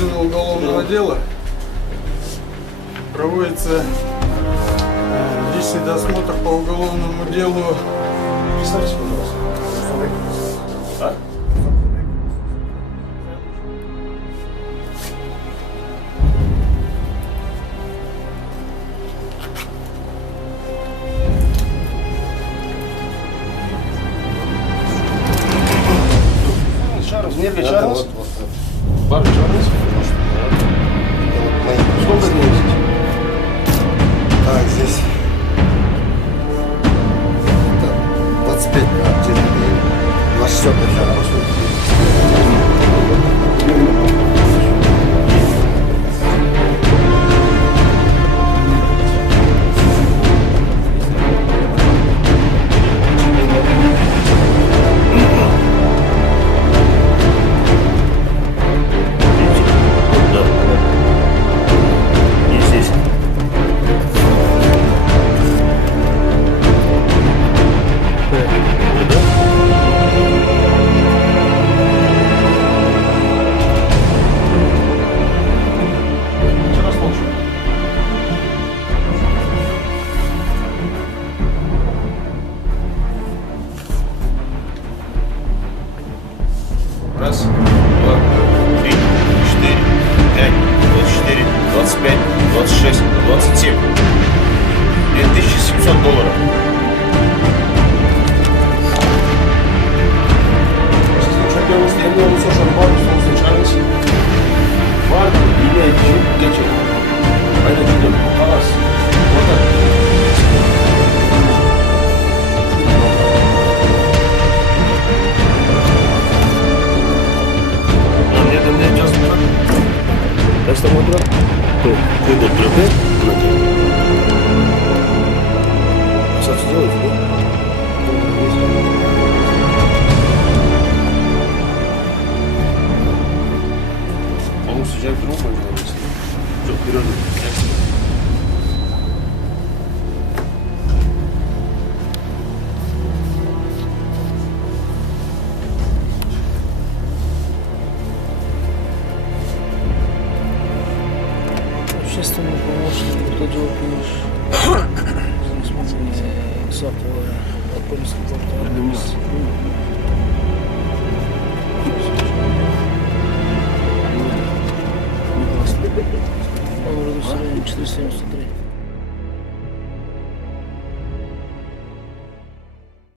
возбуждено уголовного дела. Проводится личный досмотр по уголовному делу. Представьте, пожалуйста. А? Чарльз, Нерли Чарльз? Бар Чарльз? Сколько дней здесь? Так, здесь 25 дней. 24 Раз, два, три, 4, 5, 24, 25, 26, 27. 2700 долларов. Esta motor, ты вот другой, что сделать, да? Он сюжет друг мой, что вперед. Общественный помощник, кто делает завтра от полицейского квартала. Он вроде 473.